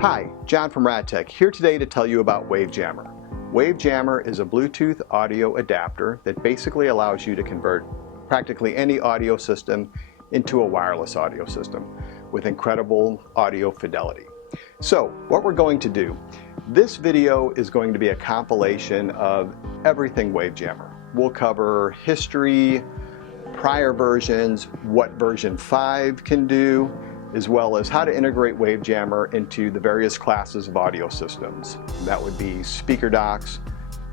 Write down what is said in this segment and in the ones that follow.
Hi, John from RadTech, here today to tell you about WaveJamr. WaveJamr is a Bluetooth audio adapter that basically allows you to convert practically any audio system into a wireless audio system with incredible audio fidelity. So, what we're going to do, this video is going to be a compilation of everything WaveJamr. We'll cover history, prior versions, what version 5 can do, as well as how to integrate WaveJamr into the various classes of audio systems. That would be speaker docks,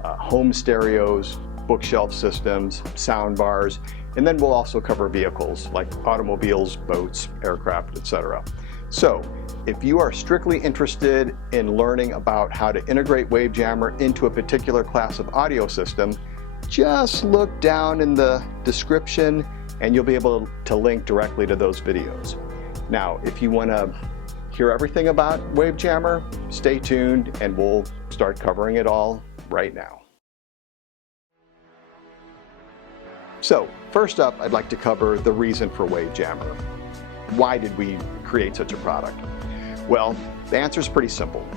home stereos, bookshelf systems, sound bars, and then we'll also cover vehicles like automobiles, boats, aircraft, etc. So, if you are strictly interested in learning about how to integrate WaveJamr into a particular class of audio system, just look down in the description and you'll be able to link directly to those videos. Now, if you want to hear everything about WaveJamr, stay tuned and we'll start covering it all right now. So, first up, I'd like to cover the reason for WaveJamr. Why did we create such a product? Well, the answer is pretty simple.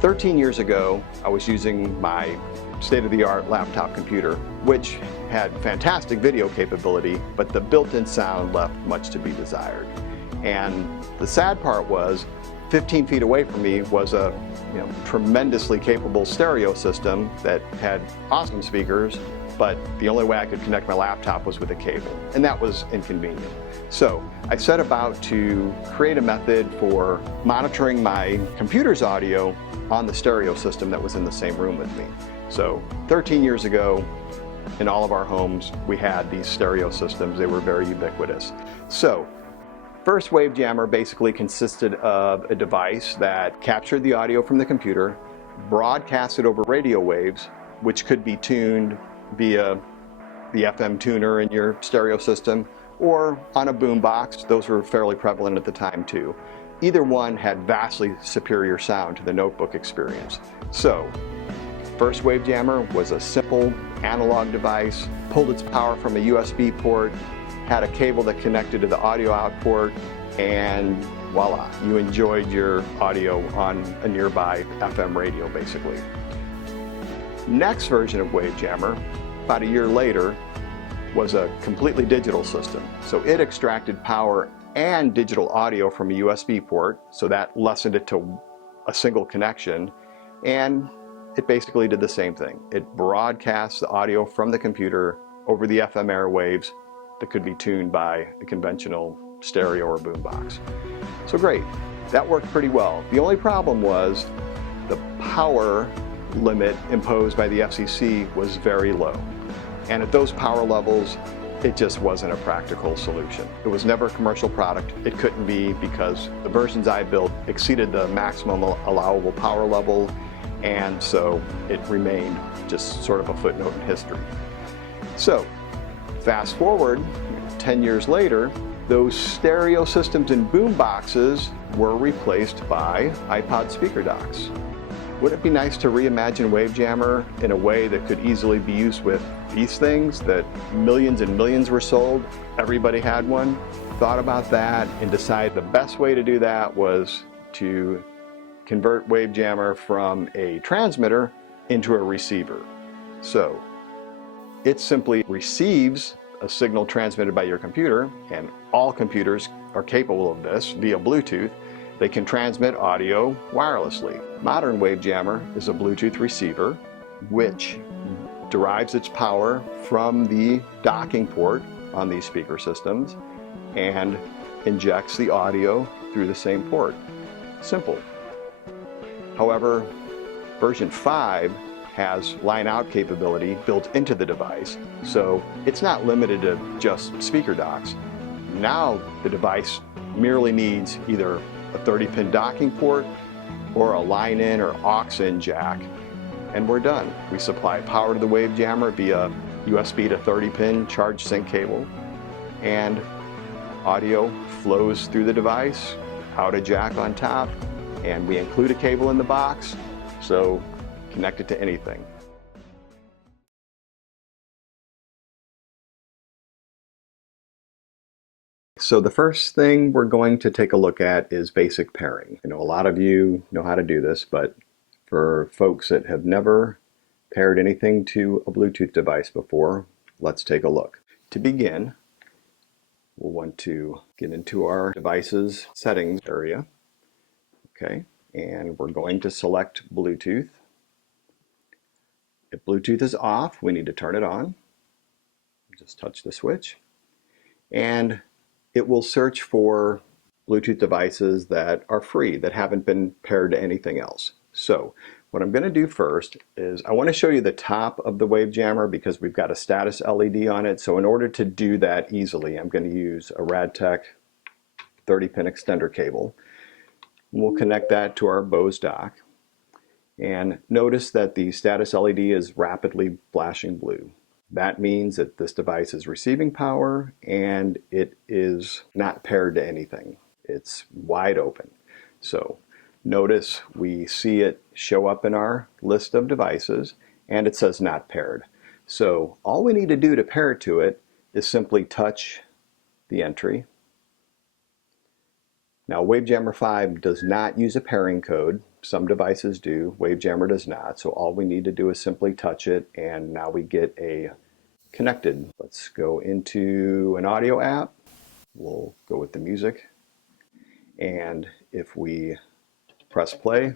13 years ago, I was using my state-of-the-art laptop computer, which had fantastic video capability, but the built-in sound left much to be desired. And the sad part was, 15 feet away from me was a tremendously capable stereo system that had awesome speakers, but the only way I could connect my laptop was with a cable, and that was inconvenient. So I set about to create a method for monitoring my computer's audio on the stereo system that was in the same room with me. So 13 years ago, in all of our homes, we had these stereo systems. They were very ubiquitous. So first WaveJamr basically consisted of a device that captured the audio from the computer, broadcast it over radio waves, which could be tuned via the FM tuner in your stereo system or on a boombox. Those were fairly prevalent at the time too. Either one had vastly superior sound to the notebook experience. So, first WaveJamr was a simple analog device, pulled its power from a USB port, had a cable that connected to the audio output, and voila, you enjoyed your audio on a nearby FM radio basically. Next version of WaveJamr, about a year later, was a completely digital system. So it extracted power and digital audio from a USB port, so that lessened it to a single connection, and it basically did the same thing. It broadcasts the audio from the computer over the FM airwaves that could be tuned by a conventional stereo or boombox. So great, that worked pretty well. The only problem was the power limit imposed by the FCC was very low. And at those power levels, it just wasn't a practical solution. It was never a commercial product. It couldn't be because the versions I built exceeded the maximum allowable power level, and so it remained just sort of a footnote in history. So, fast forward, 10 years later, those stereo systems and boom boxes were replaced by iPod speaker docks. Wouldn't it be nice to reimagine WaveJamr in a way that could easily be used with these things that millions and millions were sold? Everybody had one. Thought about that and decided the best way to do that was to convert WaveJamr from a transmitter into a receiver. So it simply receives a signal transmitted by your computer, and all computers are capable of this via Bluetooth. They can transmit audio wirelessly. Modern WaveJamr is a Bluetooth receiver which derives its power from the docking port on these speaker systems and injects the audio through the same port. Simple. However, version 5 has line-out capability built into the device, so it's not limited to just speaker docks. Now the device merely needs either a 30-pin docking port or a line-in or aux-in jack, and we're done. We supply power to the WaveJamr via USB to 30-pin charge sync cable, and audio flows through the device, out a jack on top, and we include a cable in the box, so connect it to anything. So the first thing we're going to take a look at is basic pairing. I know a lot of you know how to do this, but for folks that have never paired anything to a Bluetooth device before, let's take a look. To begin, we'll want to get into our device's settings area. Okay, and we're going to select Bluetooth. If Bluetooth is off, we need to turn it on. Just touch the switch, and it will search for Bluetooth devices that are free, that haven't been paired to anything else. So what I'm going to do first is I want to show you the top of the WaveJamr because we've got a status LED on it. So in order to do that easily, I'm going to use a RadTech 30-pin extender cable. We'll connect that to our Bose dock. And notice that the status LED is rapidly flashing blue. That means that this device is receiving power and it is not paired to anything. It's wide open. So notice we see it show up in our list of devices and it says not paired. So all we need to do to pair to it is simply touch the entry. Now WaveJamr 5 does not use a pairing code. Some devices do, WaveJamr does not. So all we need to do is simply touch it and now we get a connected. Let's go into an audio app. We'll go with the music. And if we press play,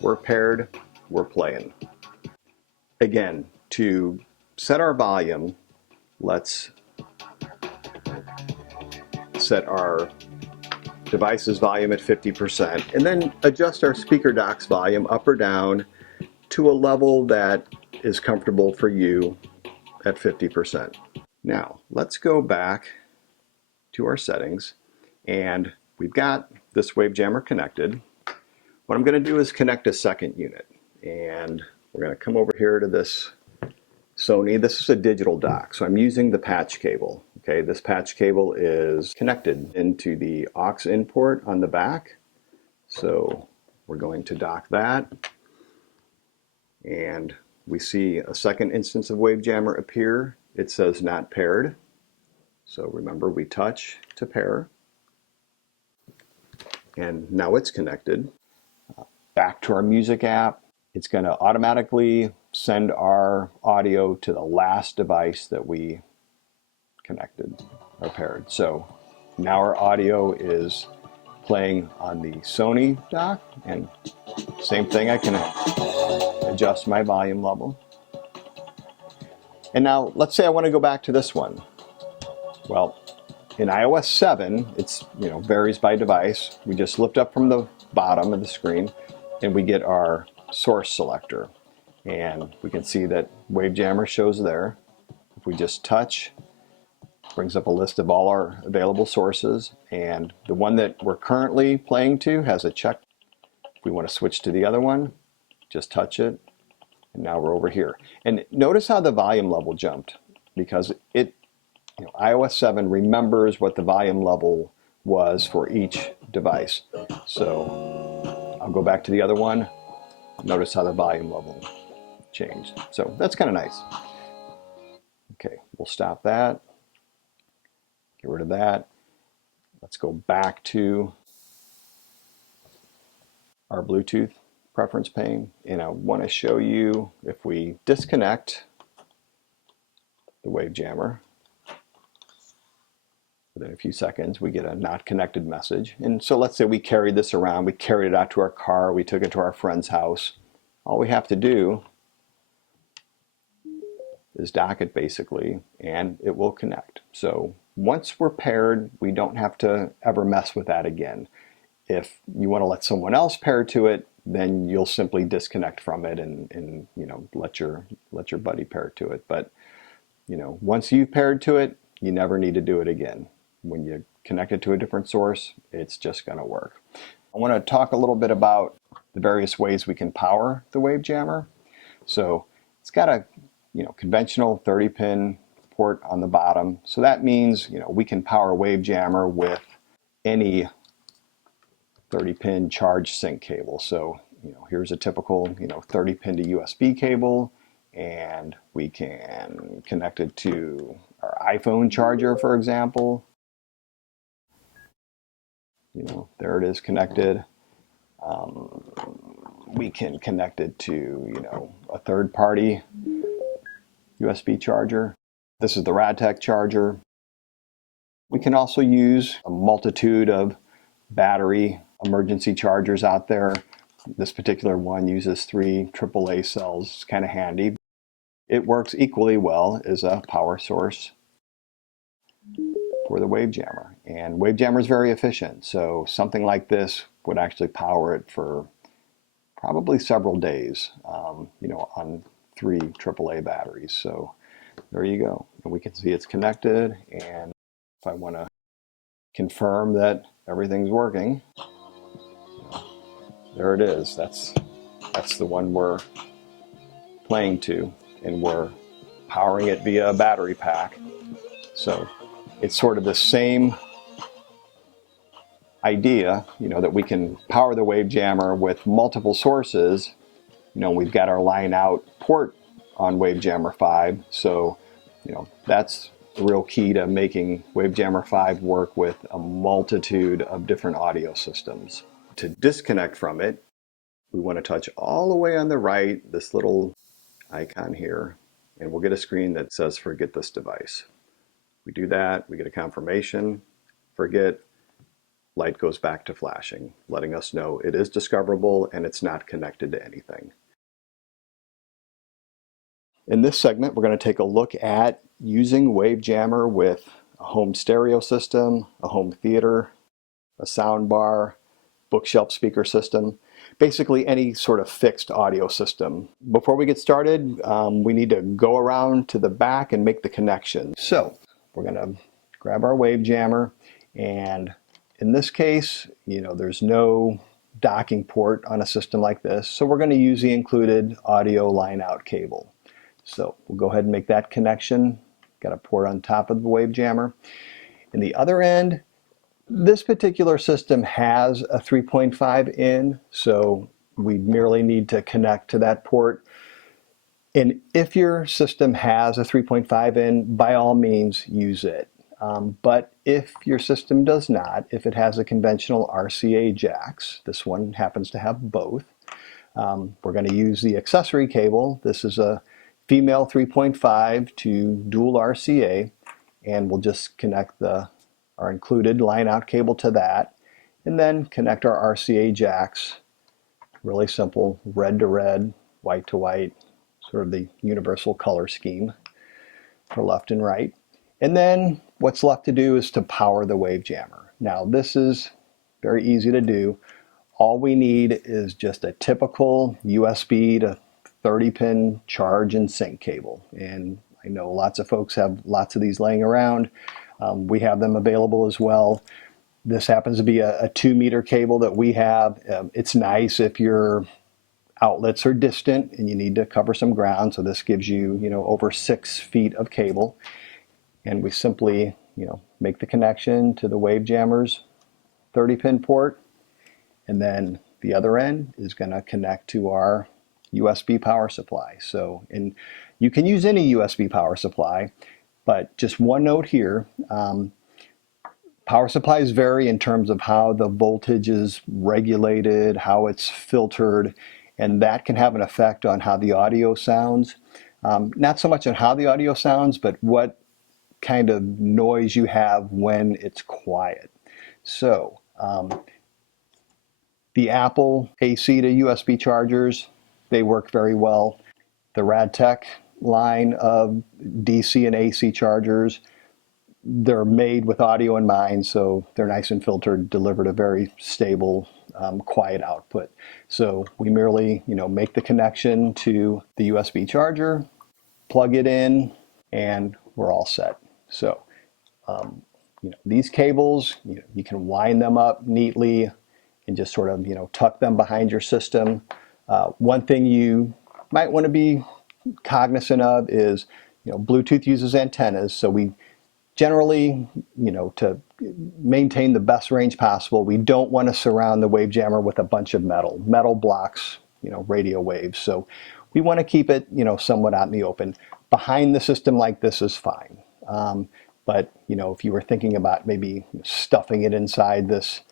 we're paired, we're playing. Again, to set our volume, let's set our device's volume at 50% and then adjust our speaker dock's volume up or down to a level that is comfortable for you at 50%. Now let's go back to our settings and we've got this WaveJamr connected. What I'm going to do is connect a second unit and we're going to come over here to this Sony. This is a digital dock, so I'm using the patch cable. Okay, this patch cable is connected into the aux in port on the back. So we're going to dock that. And we see a second instance of WaveJamr appear. It says not paired. So remember, we touch to pair. And now it's connected. Back to our music app. It's going to automatically send our audio to the last device that we connected or paired. So now our audio is playing on the Sony dock, and same thing, I can adjust my volume level. And now let's say I want to go back to this one. Well, in iOS 7, it's varies by device. We just lift up from the bottom of the screen and we get our source selector. And we can see that WaveJamr shows there. If we just touch, it brings up a list of all our available sources, and the one that we're currently playing to has a check. If we want to switch to the other one, just touch it, and now we're over here. And notice how the volume level jumped, because iOS 7 remembers what the volume level was for each device. So I'll go back to the other one. Notice how the volume level changed. So that's kind of nice. Okay, we'll stop that. Get rid of that. Let's go back to our Bluetooth preference pane. And I want to show you, if we disconnect the WaveJamr, within a few seconds we get a not connected message. And so let's say we carried this around, we carried it out to our car, we took it to our friend's house. All we have to do is dock it basically, and it will connect. So once we're paired, we don't have to ever mess with that again. If you want to let someone else pair to it, then you'll simply disconnect from it and let your buddy pair to it. But once you've paired to it, you never need to do it again. When you connect it to a different source, it's just going to work. I want to talk a little bit about the various ways we can power the WaveJamr. So it's got a conventional 30-pin port on the bottom. So that means we can power WaveJamr with any 30-pin charge sync cable. So here's a typical 30-pin to USB cable, and we can connect it to our iPhone charger, for example. there it is connected. We can connect it to, a third-party USB charger. This is the RadTech charger. We can also use a multitude of battery emergency chargers out there. This particular one uses 3 AAA cells. It's kind of handy. It works equally well as a power source for the WaveJamr. And WaveJamr is very efficient, so something like this would actually power it for probably several days, on 3 AAA batteries. So there you go. And we can see it's connected, and if I want to confirm that everything's working, there it is. That's the one we're playing to, and we're powering it via a battery pack. So it's sort of the same idea, that we can power the WaveJamr with multiple sources. We've got our line out port on WaveJamr 5, so that's the real key to making WaveJamr 5 work with a multitude of different audio systems. To disconnect from it, we want to touch all the way on the right, this little icon here, and we'll get a screen that says forget this device. We do that, we get a confirmation, forget, light goes back to flashing, letting us know it is discoverable and it's not connected to anything. In this segment, we're going to take a look at using WaveJamr with a home stereo system, a home theater, a sound bar, bookshelf speaker system, basically any sort of fixed audio system. Before we get started, we need to go around to the back and make the connection. So we're going to grab our WaveJamr, and in this case, there's no docking port on a system like this, so we're going to use the included audio line out cable. So we'll go ahead and make that connection. Got a port on top of the WaveJamr. In the other end, this particular system has a 3.5 in, so we merely need to connect to that port. And if your system has a 3.5 in, by all means use it. But if your system does not, if it has a conventional RCA jacks, this one happens to have both, we're going to use the accessory cable. This is a female 3.5 to dual RCA, and we'll just connect our included line out cable to that, and then connect our RCA jacks. Really simple, red to red, white to white, sort of the universal color scheme for left and right. And then what's left to do is to power the WaveJamr. Now this is very easy to do. All we need is just a typical USB to 30-pin charge and sync cable. And I know lots of folks have lots of these laying around. We have them available as well. This happens to be a 2-meter cable that we have. It's nice if your outlets are distant and you need to cover some ground, so this gives you, over 6 feet of cable. And we simply, make the connection to the WaveJamr's 30-pin port, and then the other end is going to connect to our USB power supply. So, and you can use any USB power supply, but just one note here, power supplies vary in terms of how the voltage is regulated, how it's filtered, and that can have an effect on how the audio sounds. Not so much on how the audio sounds, but what kind of noise you have when it's quiet. So the Apple AC to USB chargers, they work very well. The RadTech line of DC and AC chargers, they're made with audio in mind, so they're nice and filtered, delivered a very stable, quiet output. So we merely, make the connection to the USB charger, plug it in, and we're all set. So, these cables, you can wind them up neatly and just sort of, tuck them behind your system. One thing you might want to be cognizant of is, Bluetooth uses antennas, so we generally, to maintain the best range possible, we don't want to surround the WaveJamr with a bunch of metal. Metal blocks, radio waves, so we want to keep it, somewhat out in the open. Behind the system like this is fine. But if you were thinking about maybe stuffing it inside this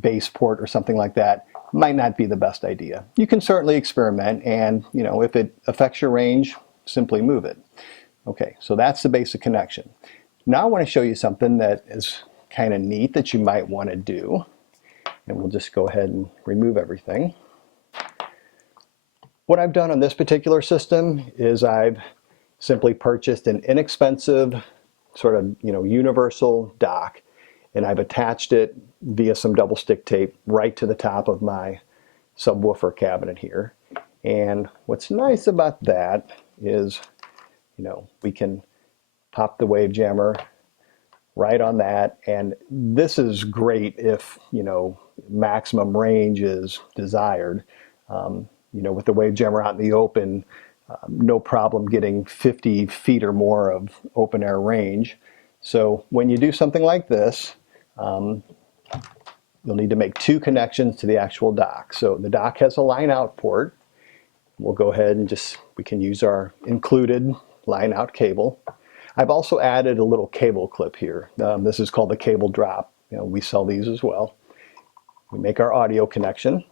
bass port or something like that, might not be the best idea. You can certainly experiment, and if it affects your range, simply move it. Okay, so that's the basic connection. Now I want to show you something that is kind of neat that you might want to do, and we'll just go ahead and remove everything. What I've done on this particular system is I've simply purchased an inexpensive sort of universal dock, and I've attached it via some double stick tape right to the top of my subwoofer cabinet here. And what's nice about that is, we can pop the WaveJamr right on that, and this is great if maximum range is desired. With the WaveJamr out in the open, no problem getting 50 feet or more of open air range. So when you do something like this, you'll need to make two connections to the actual dock. So the dock has a line out port. We'll go ahead and we can use our included line out cable. I've also added a little cable clip here. This is called the cable drop. We sell these as well. We make our audio connection.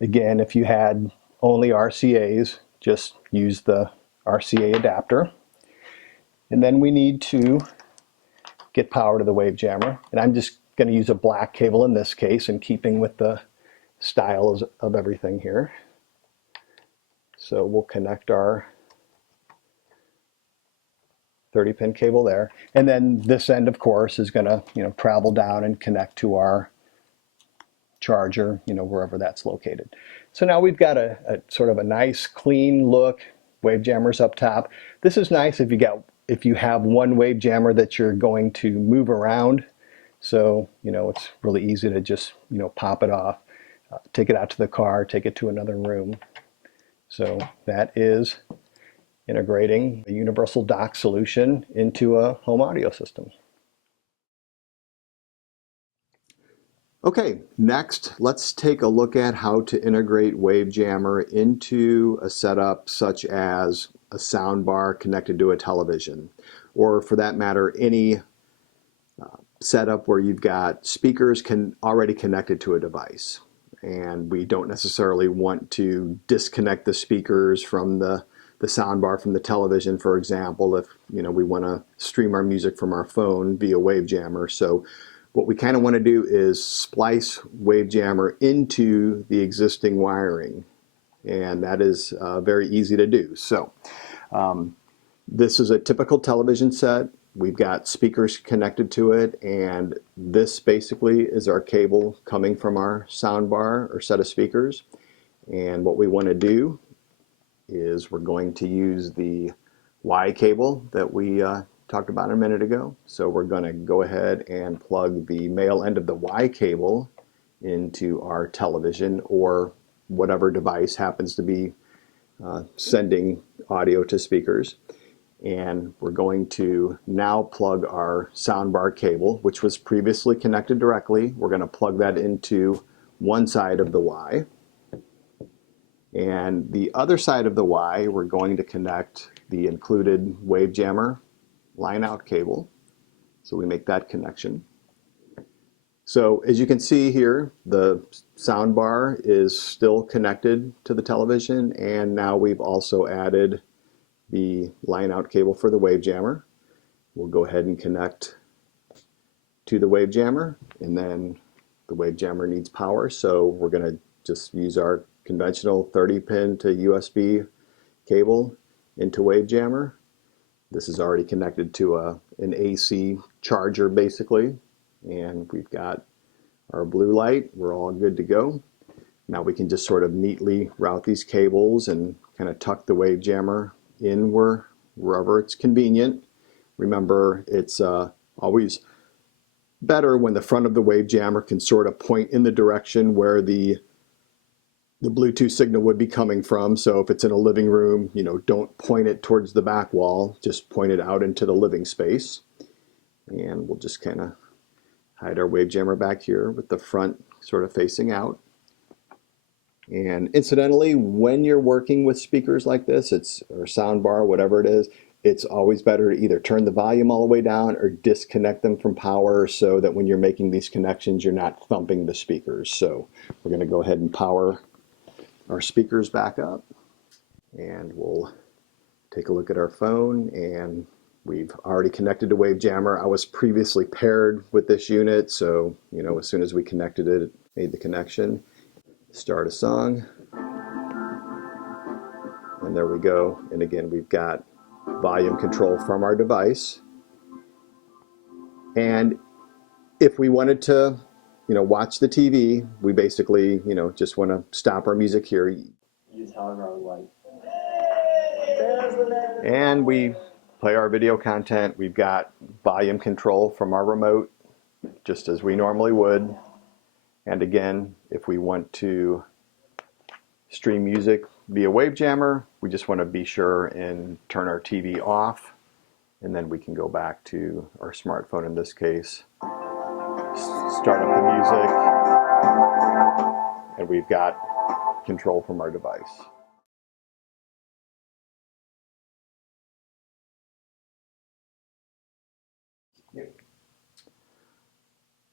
Again, if you had only RCAs, just use the RCA adapter. And then we need to get power to the WaveJamr. And I'm just going to use a black cable in this case, in keeping with the styles of everything here. So we'll connect our 30-pin cable there. And then this end, of course, is going to travel down and connect to our charger, wherever that's located. So now we've got a sort of a nice clean look. WaveJamr's up top. This is nice if you have one WaveJamr that you're going to move around. So it's really easy to just pop it off, take it out to the car, take it to another room. So that is integrating a universal dock solution into a home audio system. Okay, next let's take a look at how to integrate WaveJamr into a setup such as a soundbar connected to a television, or for that matter, any setup where you've got speakers already connected to a device. And we don't necessarily want to disconnect the speakers from the soundbar from the television, for example, if we want to stream our music from our phone via WaveJamr. So what we kind of want to do is splice WaveJamr into the existing wiring, and that is very easy to do. So this is a typical television set. We've got speakers connected to it, and this basically is our cable coming from our soundbar or set of speakers. And what we want to do is we're going to use the Y cable that we talked about a minute ago. So we're going to go ahead and plug the male end of the Y cable into our television or whatever device happens to be sending audio to speakers. And we're going to now plug our soundbar cable, which was previously connected directly. We're going to plug that into one side of the Y. And the other side of the Y, we're going to connect the included WaveJamr line out cable. So we make that connection. So as you can see here, the soundbar is still connected to the television, and now we've also added the line out cable for the WaveJamr. We'll go ahead and connect to the WaveJamr, and then the WaveJamr needs power, so we're going to just use our conventional 30-pin to USB cable into WaveJamr. This is already connected to an AC charger basically, and we've got our blue light. We're all good to go. Now we can just sort of neatly route these cables and kind of tuck the WaveJamr in wherever it's convenient. Remember, it's always better when the front of the WaveJamr can sort of point in the direction where the Bluetooth signal would be coming from. So if it's in a living room, don't point it towards the back wall, just point it out into the living space. And we'll just kind of hide our WaveJamr back here with the front sort of facing out. And incidentally, when you're working with speakers like this, or soundbar, whatever it is, it's always better to either turn the volume all the way down or disconnect them from power so that when you're making these connections, you're not thumping the speakers. So we're going to go ahead and power our speakers back up, and we'll take a look at our phone, and we've already connected to WaveJamr. I was previously paired with this unit, so as soon as we connected it, it made the connection. Start a song, and there we go. And again, we've got volume control from our device. And if we wanted to, watch the TV, we basically, just want to stop our music here. Use however I would like. And we play our video content. We've got volume control from our remote, just as we normally would. And again, if we want to stream music via WaveJamr, we just want to be sure and turn our TV off, and then we can go back to our smartphone in this case, start up the music, and we've got control from our device.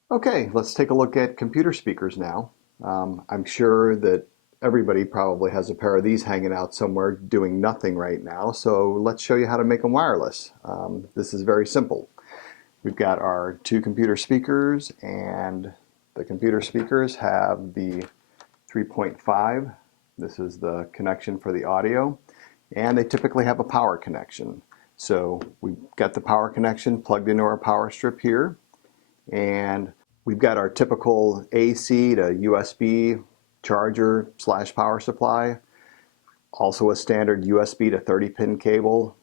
Okay, let's take a look at computer speakers now. I'm sure that everybody probably has a pair of these hanging out somewhere doing nothing right now, so let's show you how to make them wireless. This is very simple. We've got our two computer speakers, and the computer speakers have the 3.5. This is the connection for the audio, and they typically have a power connection. So we've got the power connection plugged into our power strip here, and we've got our typical AC to USB charger / power supply, also a standard USB to 30-pin cable.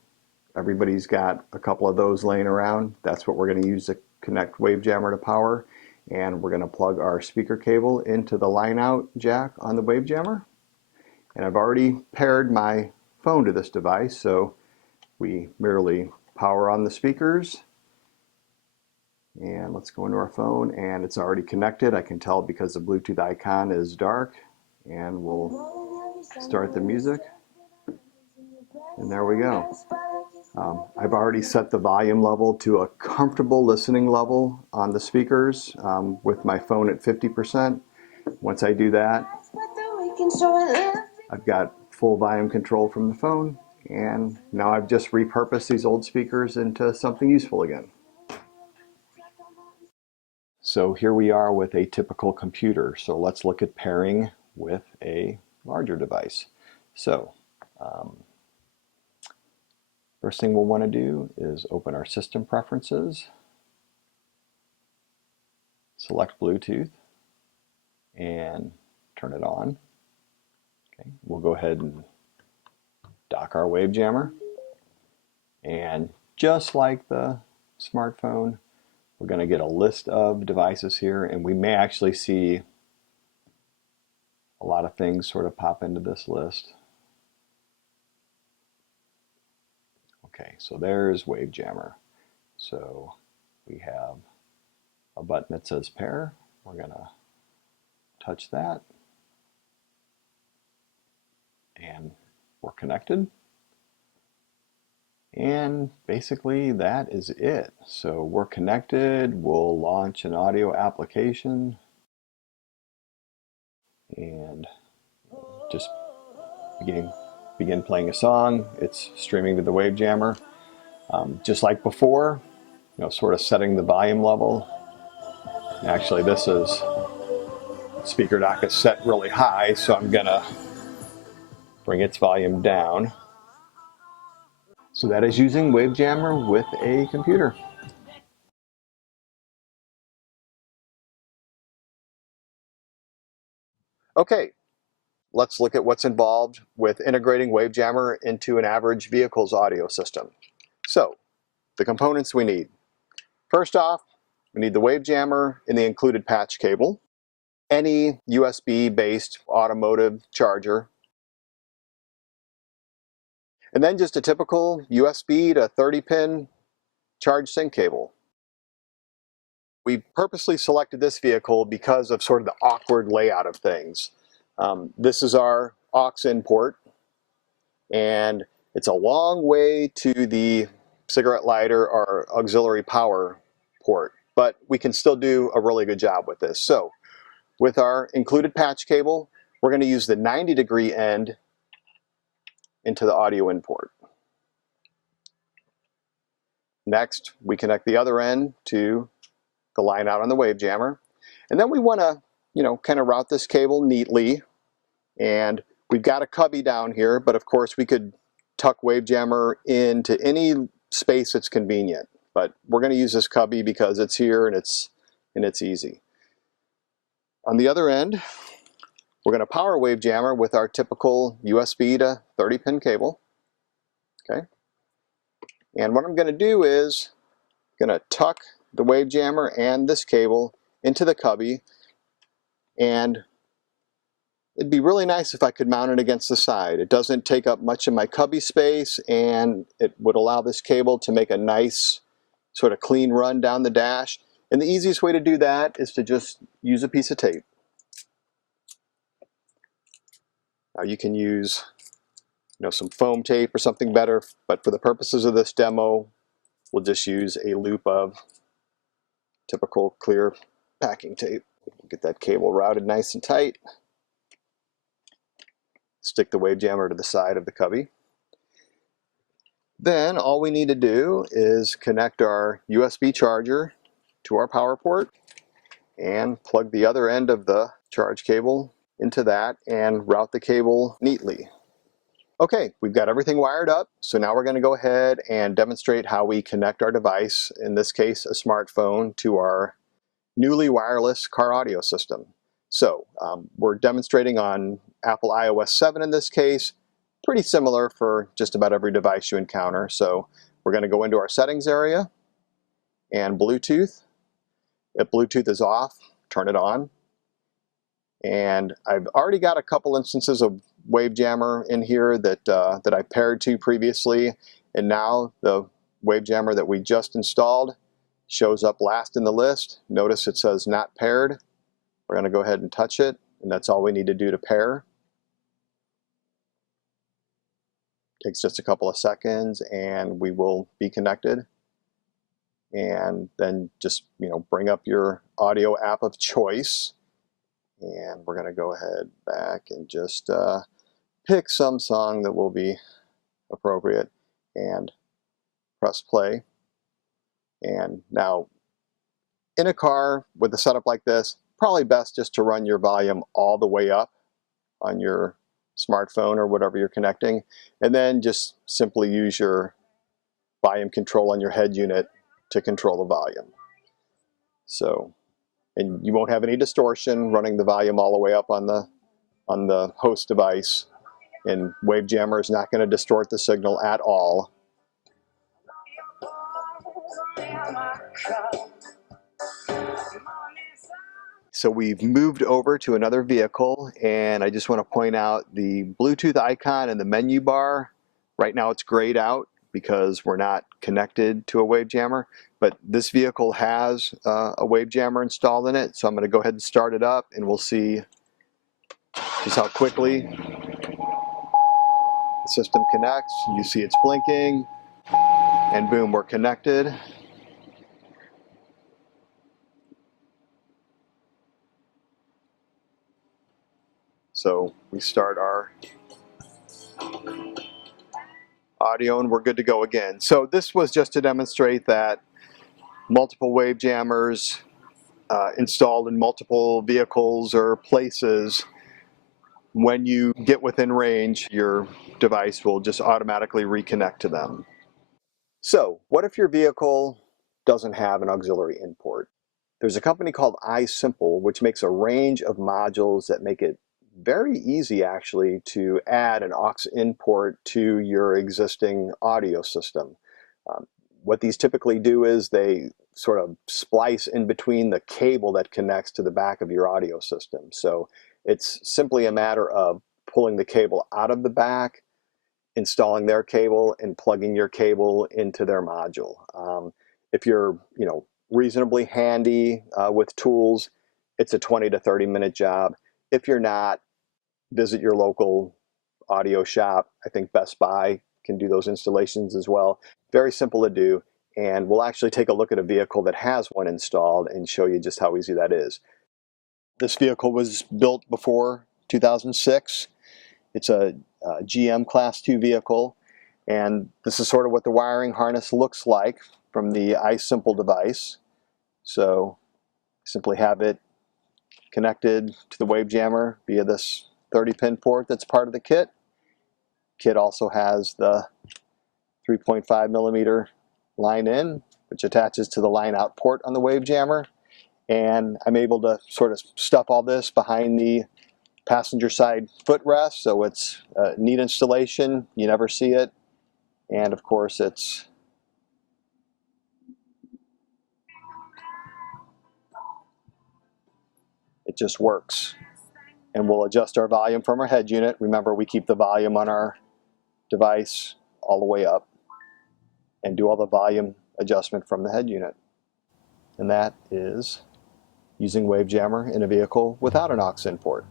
Everybody's got a couple of those laying around. That's what we're going to use to connect WaveJamr to power, and we're going to plug our speaker cable into the line out jack on the WaveJamr. And I've already paired my phone to this device, so we merely power on the speakers, and let's go into our phone, and it's already connected. I can tell because the Bluetooth icon is dark, and we'll start the music, and there we go. I've already set the volume level to a comfortable listening level on the speakers with my phone at 50%. Once I do that, I've got full volume control from the phone, and now I've just repurposed these old speakers into something useful again. So here we are with a typical computer. So let's look at pairing with a larger device. So first thing we'll want to do is open our system preferences, select Bluetooth, and turn it on. Okay, we'll go ahead and dock our WaveJamr, and just like the smartphone, we're going to get a list of devices here, and we may actually see a lot of things sort of pop into this list. Okay, so there's WaveJamr. So we have a button that says pair. We're going to touch that, and we're connected. And basically that is it. So we're connected. We'll launch an audio application and just begin playing a song. It's streaming to the WaveJamr. Just like before, sort of setting the volume level. Actually, this is speaker dock is set really high, so I'm gonna bring its volume down. So that is using WaveJamr with a computer. Okay, let's look at what's involved with integrating WaveJamr into an average vehicle's audio system. So, the components we need. First off, we need the WaveJamr and the included patch cable, any USB-based automotive charger, and then just a typical USB to 30-pin charge sync cable. We purposely selected this vehicle because of sort of the awkward layout of things. This is our aux in port, and It's a long way to the cigarette lighter or auxiliary power port, but we can still do a really good job with this. So with our included patch cable, we're going to use the 90-degree end into the audio in port. Next, we connect the other end to the line out on the WaveJamr. And then we want to, kind of route this cable neatly. And we've got a cubby down here, but of course we could tuck WaveJamr into any space that's convenient. But we're going to use this cubby because it's here and it's easy. On the other end, we're going to power WaveJamr with our typical USB to 30-pin cable. Okay. And what I'm going to do is going to tuck the WaveJamr and this cable into the cubby, and it'd be really nice if I could mount it against the side. It doesn't take up much of my cubby space, and it would allow this cable to make a nice sort of clean run down the dash. And the easiest way to do that is to just use a piece of tape. Now you can use some foam tape or something better, but for the purposes of this demo, we'll just use a loop of typical clear packing tape. Get that cable routed nice and tight. Stick the WaveJamr to the side of the cubby. Then all we need to do is connect our USB charger to our power port and plug the other end of the charge cable into that and route the cable neatly. Okay, we've got everything wired up, so now we're going to go ahead and demonstrate how we connect our device, in this case a smartphone, to our newly wireless car audio system. So we're demonstrating on Apple iOS 7 in this case, pretty similar for just about every device you encounter. So we're going to go into our settings area and Bluetooth. If Bluetooth is off, turn it on. And I've already got a couple instances of WaveJamr in here that I paired to previously, and now the WaveJamr that we just installed shows up last in the list. Notice it says not paired. We're going to go ahead and touch it, and that's all we need to do to pair. Takes just a couple of seconds and we will be connected. And then just bring up your audio app of choice, and we're going to go ahead back and just pick some song that will be appropriate and press play. And now in a car with a setup like this, probably best just to run your volume all the way up on your smartphone or whatever you're connecting, and then just simply use your volume control on your head unit to control the volume. So, and you won't have any distortion running the volume all the way up on the host device, and WaveJamr is not going to distort the signal at all. So we've moved over to another vehicle, and I just want to point out the Bluetooth icon in the menu bar. Right now it's grayed out because we're not connected to a WaveJamr, but this vehicle has a WaveJamr installed in it, so I'm going to go ahead and start it up, and we'll see just how quickly the system connects. You see it's blinking, and boom, we're connected. So we start our audio and we're good to go again. So this was just to demonstrate that multiple WaveJammers installed in multiple vehicles or places, when you get within range, your device will just automatically reconnect to them. So what if your vehicle doesn't have an auxiliary in port? There's a company called iSimple which makes a range of modules that make it very easy actually to add an aux in port to your existing audio system. What these typically do is they sort of splice in between the cable that connects to the back of your audio system. So it's simply a matter of pulling the cable out of the back, installing their cable, and plugging your cable into their module. If you're reasonably handy with tools, it's a 20 to 30 minute job. If you're not, visit your local audio shop. I think Best Buy can do those installations as well. Very simple to do, and we'll actually take a look at a vehicle that has one installed and show you just how easy that is. This vehicle was built before 2006. It's a GM Class 2 vehicle, and this is sort of what the wiring harness looks like from the iSimple device. So simply have it connected to the WaveJamr via this 30-pin port that's part of the kit. Kit also has the 3.5 millimeter line in, which attaches to the line out port on the WaveJamr. And I'm able to sort of stuff all this behind the passenger side footrest, so it's a neat installation. You never see it. And of course it just works. And we'll adjust our volume from our head unit. Remember, we keep the volume on our device all the way up and do all the volume adjustment from the head unit. And that is using WaveJamr in a vehicle without an aux in port.